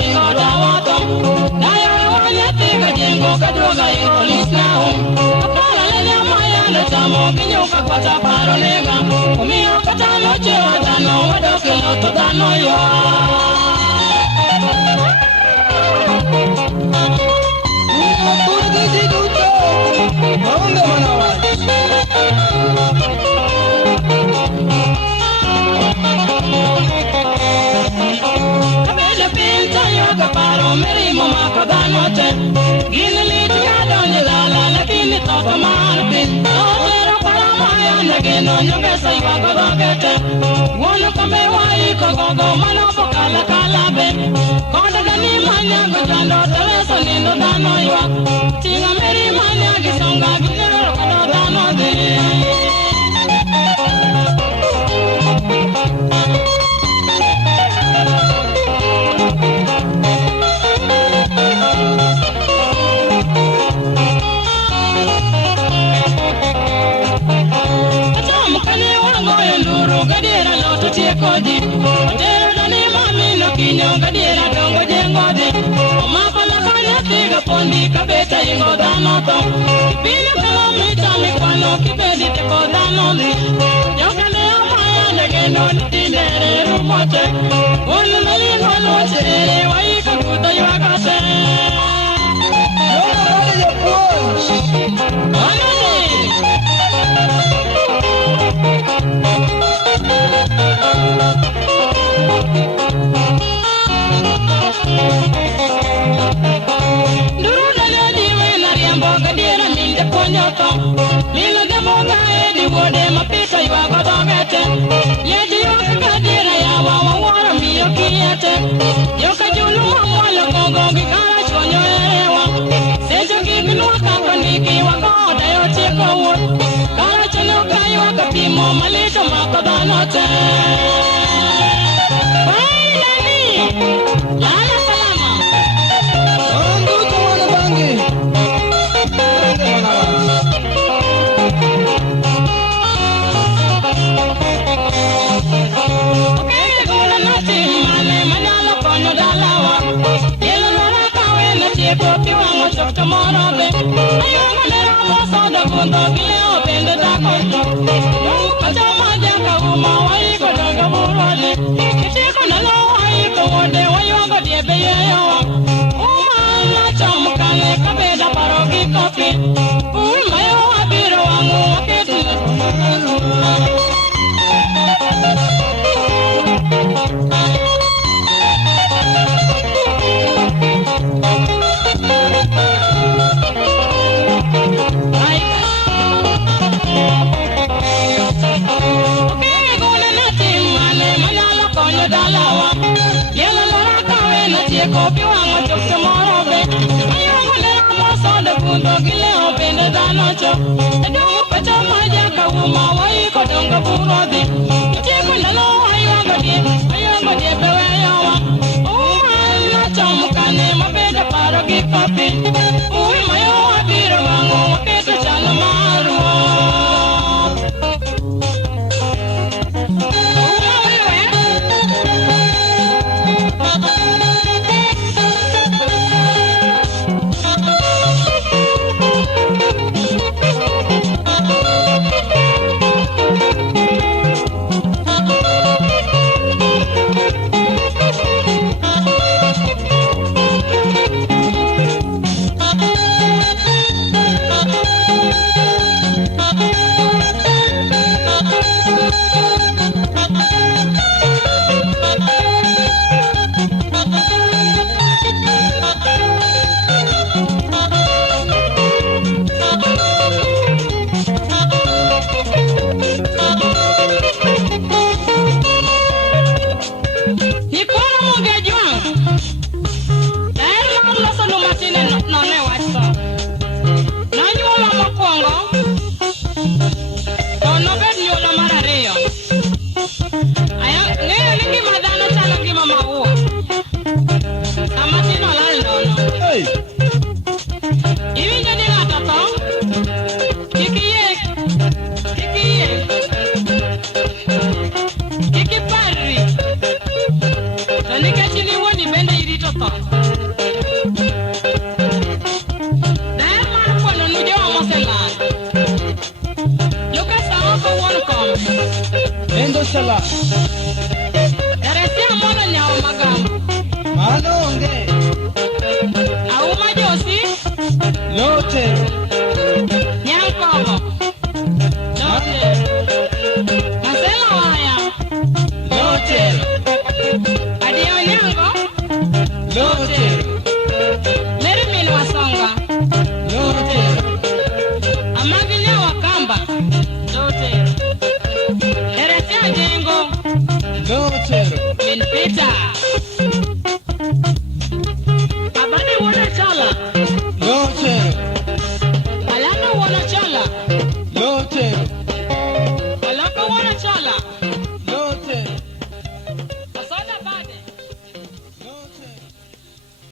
rigoda wato na ya wanya tiga jengo kadoga yolis now apala le maya no tamo kinyo kakwata paro lega umio katano chewa dano wado kelo to dano yo Turgisi duto Donde manawa Paro meri mama kodanote ginli tigado ni lala lakini toka marpe otero para maya nageno nyongesa iwa kodogete wono kame wai kogogo mano pokala kalabe koda gani manya gojando teleso nindo dano iwa tinga meri manya gisonga ginero kodano de Kodi, otero dani mami no kinyo gadiera dongo jengode. Omako la kanya tiga pondi kabeta ingo dano to. Pili kilomita mikwano kibedi teko dano li. Nyokane amaya negeno nitindere rumote. Unu melingo noche, waika kuto yuakase. Yono wale ya push. Anani. Lilo de monga edi wode mapita iwa godogete Yeji yoka kadira ya wawa wara miyo kiyete Yoka julu mamwalo gogo gikara chonyo ewa Sejo kikinua kakoniki wakoda yote kowo Kara chono kayo kapimo malisho makodanote Bailani Lala salama Andu kumana bangi Tomorrow, I am a soda bundo, open the dark. I don't want to go why you go to go. If you can allow why you go one day when you go to the bay. Oh, my chum can make a bed of paroki coffee. Oh, my own beer, I'm walking to Kopi wango chok tomorrow be Ayongo lera moso de kundo gile opende dano cho Edungu pecho maja kawuma wai kodonga burodi Ichiko lalo ayongo die bewe yawa Uwa chomukane mabeda paro ki kopi Uwi mayo wabiro wango waketo chalo maruo Chala. Eresia mono nyao magambo. Manonge. Auma Josi. Lotero. Nyankomo. Lotero. Masela waya. Lotero. Adio nyango. Lotero. Meri minu wasonga. Lotero. Amagine wakamba. Lotero. Eresia jengo.